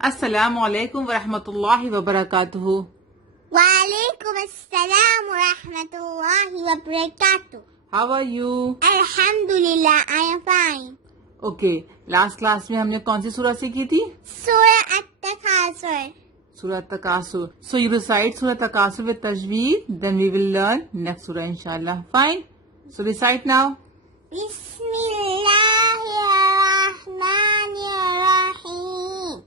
السلام علیکم ورحمۃ اللہ وبرکاتہ. وعلیکم السلام ورحمۃ اللہ وبرکاتہ. How are you? الحمدللہ I am fine. Okay, last class میں ہم نے کون سی سورہ سیکھی تھی؟ سورہ التکاثر. سورہ تکاثر. So you recite سورہ تکاثر with tajweed, then we will learn next surah inshallah. Fine? So recite now. بسم اللہ الرحمن الرحیم.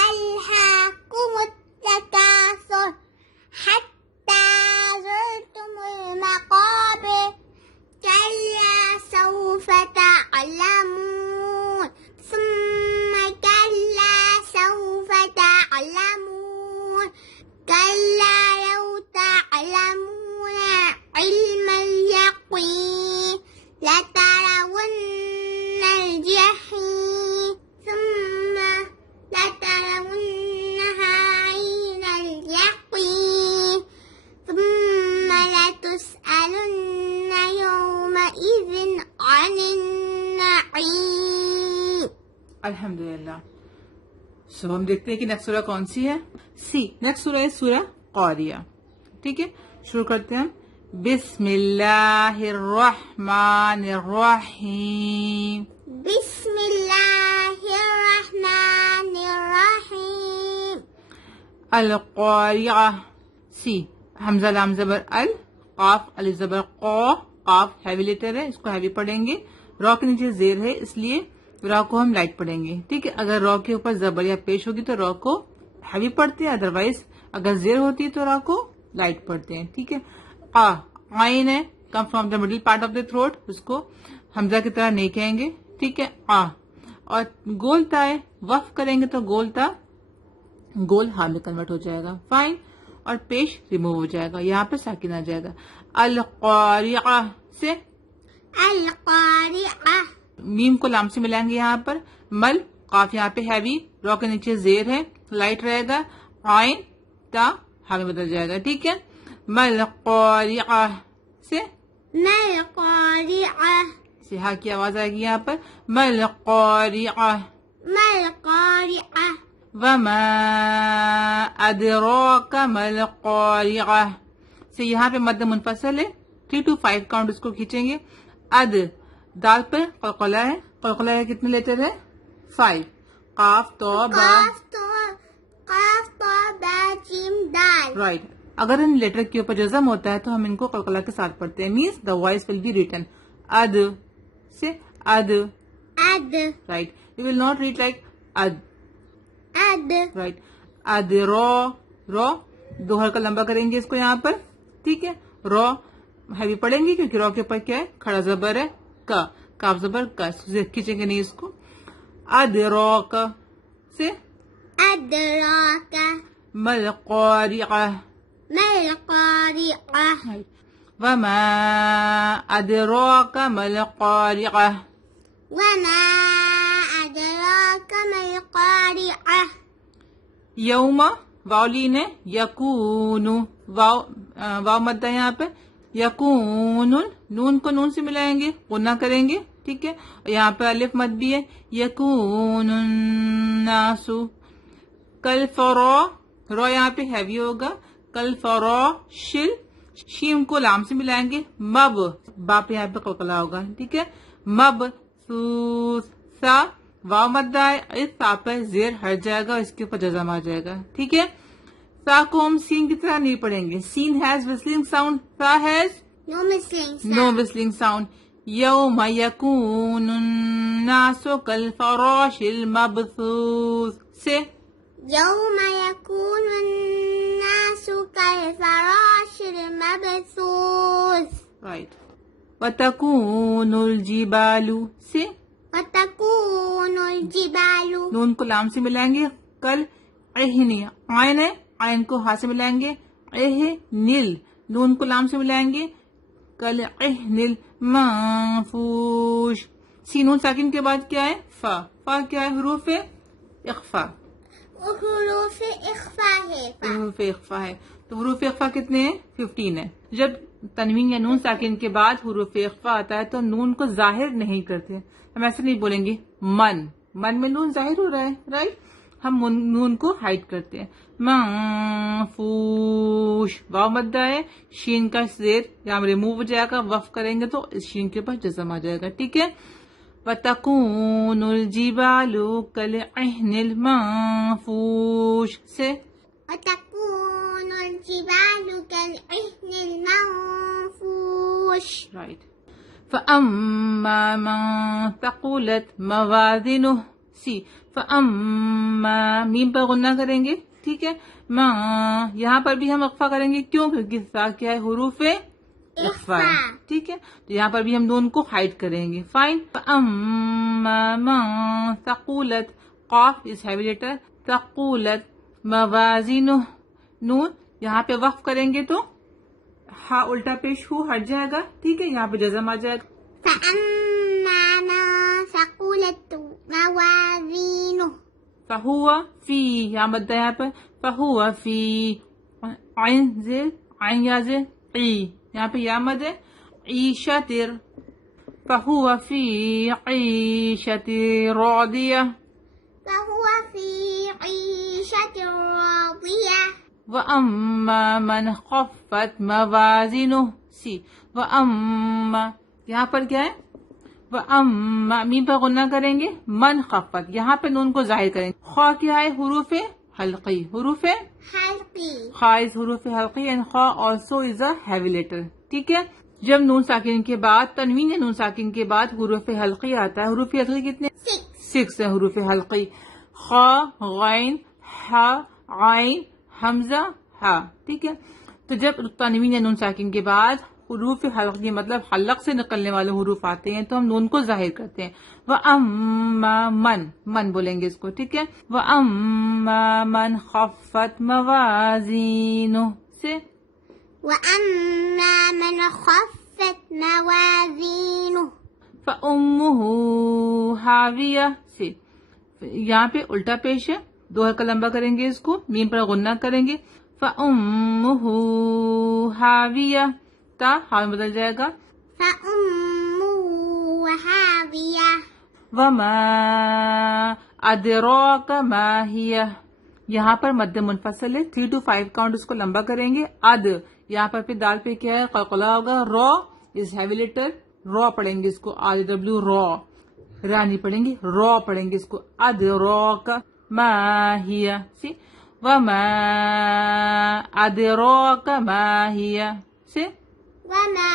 الہاکم التکاثر حتی زرتم المقابر کلا سوف تعلمون ثم کلا سوف تعلمون کلا لو تعلمون علم الیقین لترون الجحیم ثم لترونها عین الیقین ثم لتسألن یومئذ عن النعیم. الحمدللہ. سو ہم دیکھتے ہیں کہ نیکسٹ سورہ کون سی ہے. نیکسٹ سورہ ہے سورہ قاریہ. ٹھیک ہے, شروع کرتے ہیں. بسم اللہ الرحمن الرحیم. بسم اللہ الرحمن الرحیم. القاریہ. حمزہ لام زبر ال, قاف الف زبر قا. قاف ہیوی لیٹر ہے, اس کو ہیوی پڑھیں گے. را کے نیچے زیر ہے, اس لیے را کو ہم لائٹ پڑھیں گے. ٹھیک ہے, اگر را کے اوپر زبر یا پیش ہوگی تو را کو ہیوی پڑھتے ہیں, ادروائز اگر زیر ہوتی ہے تو را کو لائٹ پڑھتے ہیں. ٹھیک ہے. عین ہے, come from the middle part of the throat, اس کو حمزہ کی طرح نہیں کہیں گے. ٹھیک ہے. اور گول تا ہے, وقف کریں گے تو گول تا گول ہاں میں کنورٹ ہو جائے گا. فائن. اور پیش ریموو ہو جائے گا, یہاں پہ ساکن آ جائے گا. القاریہ سے القاریہ. میم کو لام سے ملائیں گے یہاں پر. مل, قاف یہاں پہ ہیوی, را کے نیچے زیر ہے, لائٹ رہے گا. عین تا ہاں میں بدل جائے گا. ٹھیک ہے. مل قاریہ سے مل قاریہ. ہاں کی آواز آئے گی یہاں پر. مل قاریہ. مل قاریہ. وما ادراک مل قاریہ سے یہاں پہ مد منفصل ہے, 3 to 5 کاؤنٹ اس کو کھینچیں گے. دال پر قلقلہ ہے, قلقلہ ہے کتنے لیٹر ہے؟ 5. قاف تو با. قاف تو با جیم دال. رائٹ. اگر ان لیٹر کے اوپر جزم ہوتا ہے تو ہم ان کو قلقلہ کے ساتھ پڑھتے ہیں, means the voice will be written. It سے it. It. Right. You will not read like it. It. Right. اد رو 2 حرکت لمبا کریں گے اس کو یہاں پر. ٹھیک ہے. رو ہیوی پڑھیں گے کیونکہ رو کے اوپر کیا ہے؟ کھڑا زبر ہے, کا. کاف زبر کا, کھینچیں گے نہیں اس کو. ادراک سے ادراک. مل قاریہ. مل قاریہ. وما ادراک مل قاریہ. وما ادراک مل قاریہ. یوم واؤلین ہے, یکون واو مدہ یہاں پہ. یکون, نون کو نون سے ملائیں گے, غنہ کریں گے. ٹھیک ہے. یہاں پہ الف مد بھی ہے. یکون الناس. کل فرو, رو یہاں پہ ہیوی ہوگا. کل فرو شل, شیم کو لام سے ملائیں گے. مب, باپ یہاں پہ قلقلہ ہوگا. ٹھیک ہے. مب سوس سا, واو مدہ ہے, اس سا پہ زیر ہٹ جائے گا, اس کے اوپر جزم آ جائے گا. ٹھیک ہے. سا کو ہم سین کی طرح نہیں پڑھیں گے. سین ہیز وسلنگ ساؤنڈ, سا has no whistling. No whistling sound. یوم یکون الناس کالفراش المبثوث سے یوم یکون الناس کالفراش المبثوث. رائٹ. وتکون الجبال سے وتکون الجبال. نون کو لام سے ملائیں گے. کل عہنی, عین ہے, عین کو ہا سے ملائیں گے. نیل, نون کو لام سے ملائیں گے. کل عہن المنفوش. سینون ساکن کے بعد کیا ہے؟ فا. فا کیا ہے؟ حروف اخفا. حروف اخفا ہے. حروف اخفا ہے. تو حروف اخفا کتنے ہیں؟ 15 ہے. جب تنوین یا نون ساکن کے بعد حروف اخفا آتا ہے تو نون کو ظاہر نہیں کرتے. ہم ایسے نہیں بولیں گے من. من میں نون ظاہر ہو رہا ہے, رائٹ. ہم نون کو ہائڈ کرتے ہیں. منفوش واو مدہ ہے, شین کا زیر یہاں ریموو ہو جائے گا, وقف کریں گے تو اس شین کے اوپر جزم آ جائے گا. ٹھیک ہے. وَتَكُونُ الْجِبَالُ كَالْعِهْنِ الْمَنفُوشِ سے وتكون الجبال كالعهن المنفوش. رائٹ. فَأَمَّا مَن ثَقُلَتْ مَوَازِينُهُ سی. فَأَمَّا میم پر غنہ کریں گے. ٹھیک ہے. یہاں پر بھی ہم وقفہ کریں گے. کیوں؟ کیونکہ سا کیا ہے؟ حروف اخفا. ٹھیک ہے. تو یہاں پر بھی ہم نون کو ہائڈ کریں گے. فائن. فَأَمَّا مَن ثَقُلَتْ قاف از ہیوی لیٹر. ثَقُلَتْ موازینُهُ نون یہاں پہ وقف کریں گے تو ہا الٹا پیش ہو ہٹ جائے گا. ٹھیک ہے. یہاں پہ جزم آ جائے گا. فأما من ثقلت موازينه. فَهُوَ فِي یہاں مدہ یہاں پر فَهُوَ فِي عین زیر عین یا زیر عی یہاں پہ یا مد ہے. عیشتر فَهُوَ فِي عیشت راضیہ. فهو في عيشة راضية. وَأَمَّا مَنْ خَفَّتْ مَوَازِينُهُ سی. وَأَمَّا یہاں پر کیا ہے؟ وَأَمَّا میم پر غنہ کریں گے. من خفت یہاں پہ نون کو ظاہر کریں گے. خا کیا ہے؟ حروف حلقی. حروف حلقي. خا از حروف حلقی اینڈ خا also is a heavy letter. ٹھیک ہے. جب نون ساکن کے بعد تنوین یا نون ساکن کے بعد حروف حلقی آتا ہے. حروف حلقی کتنے؟ 6 ہے حروف حلقی. خا غین ہا عین حمزہ ہا. ٹھیک ہے. تو جب تنوین یا نون ساکن کے بعد حروف حلقی مطلب حلق سے نکلنے والے حروف آتے ہیں تو ہم نون کو ظاہر کرتے ہیں. وَأَمَّا من بولیں گے اس کو. ٹھیک ہے. وَأَمَّا مَنْ خَفَّتْ مَوَازِينُهُ سے. وأما من خفت موازينه. فَأُمُّهُ حَاوِيَةٌ سے. یہاں پہ الٹا پیش ہے. 2 حرکت لمبا کریں گے اس کو. میم پر غنہ کریں گے. فَأُمُّهُ حَاوِيَةٌ تا ہا میں بدل جائے گا. فأمه هاوية. وَمَا أَدْرَاكَ مَا هِيَ یہاں پر مد منفصل ہے. 3 to 5 کاؤنٹ اس کو لمبا کریں گے. یہاں پر پھر دال پہ کیا ہے؟ قلقلہ ہوگا. را از ہیوی لیٹر. را پڑھیں گے اس کو. RW را. را نہیں پڑھیں گے. را پڑھیں گے اس کو. أَدْرَاكَ مَا هِيَ سی. وَمَا أَدْرَاكَ مَا هِيَ سے. وما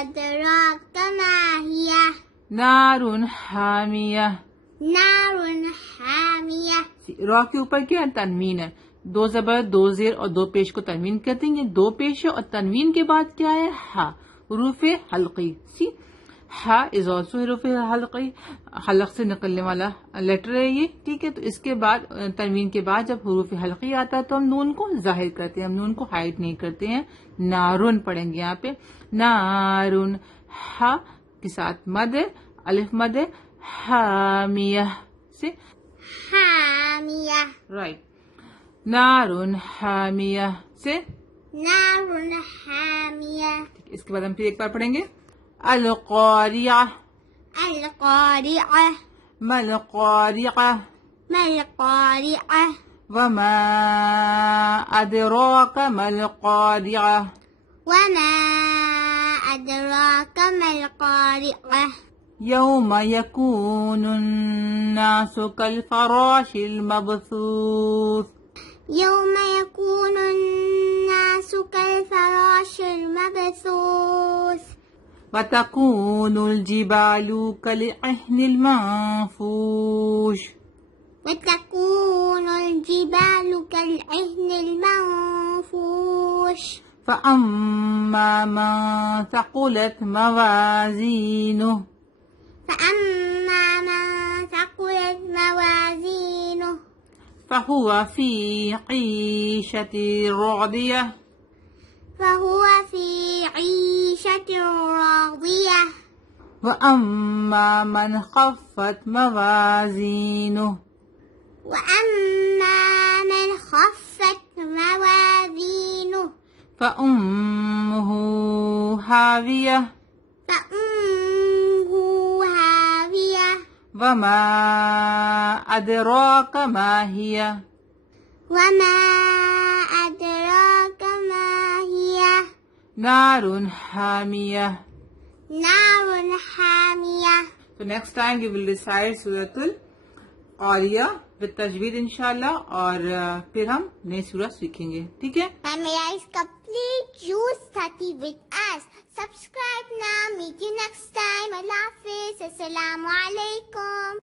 أدراك ما هي. نار حامیہ. نار حامية. را کے اوپر کیا ہے؟ تنوین ہے. 2 زبر 2 زیر اور 2 پیش کو تنوین کہتے ہیں. 2 پیش ہے اور تنوین کے بعد کیا ہے؟ ہا. حروف حلقی سی. ہا از آلسو حروف حلقی. حلق سے نکلنے والا لیٹر ہے یہ. ٹھیک ہے. تو اس کے بعد تنوین کے بعد جب حروف حلقی آتا ہے تو ہم نون کو ظاہر کرتے ہیں. ہم نون کو ہائڈ نہیں کرتے ہیں. نارون پڑھیں گے یہاں پہ. نارون ہا کے ساتھ مد ہے. الف مد ہے. حامیہ سے. حامية. رائٹ. نارون حامیہ سے. نار حامية. اس کے بعد ہم پھر ایک بار پڑھیں گے. القاریہ. القارعة. ما القاریہ. ما القارعة. وما أدراك ما القارعة. وما أدراك ما القارعة. يوم يكون الناس كالفراش المبثوث. يوم يكون الناس كالفراش المبثوث. وتكون الجبال كالعهن المنفوش. وتكون الجبال كالعهن المنفوش. فأما من ثقلت موازينه. فأما من ثقلت موازينه. فهو في عيشة راضية. فهو في عيشة راضية. وأما من خفت موازينه. وأما من خفت موازينه. فأمه هاوية. فأمه هاوية. وما أدراك ما هي وما أدراك ما هي نار حامية. نار حامية. So next time we will recite Suratul Ariya with tajweed انشاءاللہ اور پھر ہم نئی سورہ سیکھیں گے. ٹھیک ہے. Memorize complete Juz 30 with us. Subscribe now. Meet you next time. Allah Hafiz. Assalamu alaikum.